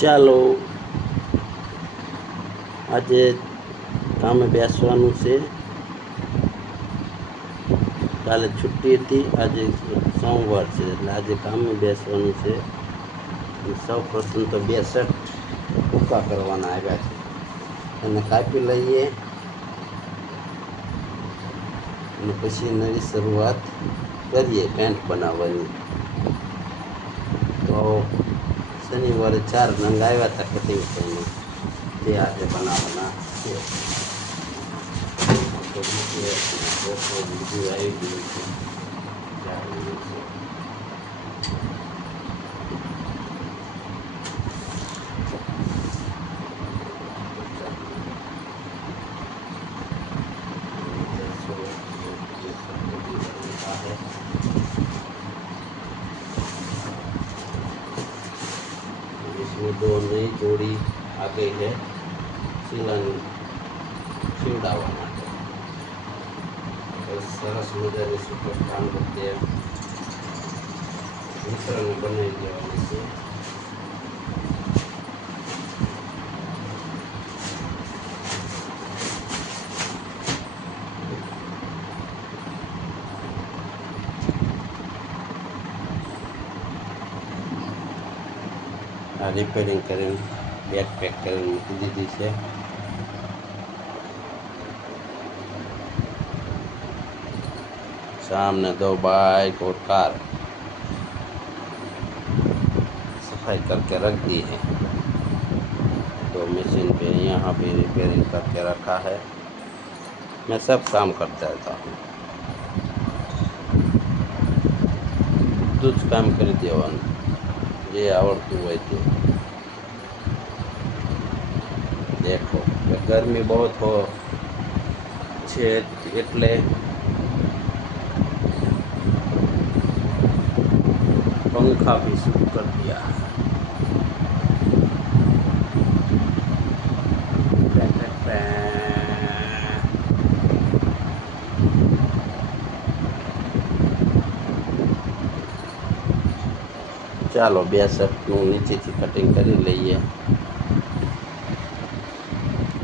ચાલો આજે કામે બેસવાનું છે. કાલે છુટ્ટી હતી, આજે સોમવાર છે એટલે આજે કામે બેસવાનું છે. સૌ પ્રથમ તો 2 શર્ટ ટૂંકા કરવાના આવ્યા છે અને કાપી લઈએ અને પછી નવી શરૂઆત કરીએ પેન્ટ બનાવવાની. તો શનિવારે 4 નંગ આવ્યા હતા કટિંગ કરીને, તે આજે બનાવવાના છે. બીજું આવી ગયું છે. इसमें 2 नई जोड़ी आ गई है सिवડાવવા માટે. સરસ મજાની સુપર કામ વચ્ચે મિશ્રણ બનાવી દેવાનું છે. આ રિપેરિંગ કરીને બેગ પેક કરીને મૂકી દીધી છે. सामने 2 बाइक और कार सफाई करके रख दी है. तो मशीन पे यहाँ पे रिपेयरिंग करके रखा है. मैं सब काम करता रहता हूँ. બધું જ કામ કરી દેવાનું જે આવડતું હોય તે. देखो गर्मी बहुत हो છે એટલે पंखा भी शुरू कर दिया. ચાલો 2 શર્ટનું નીચેથી કટિંગ કરી લઈએ.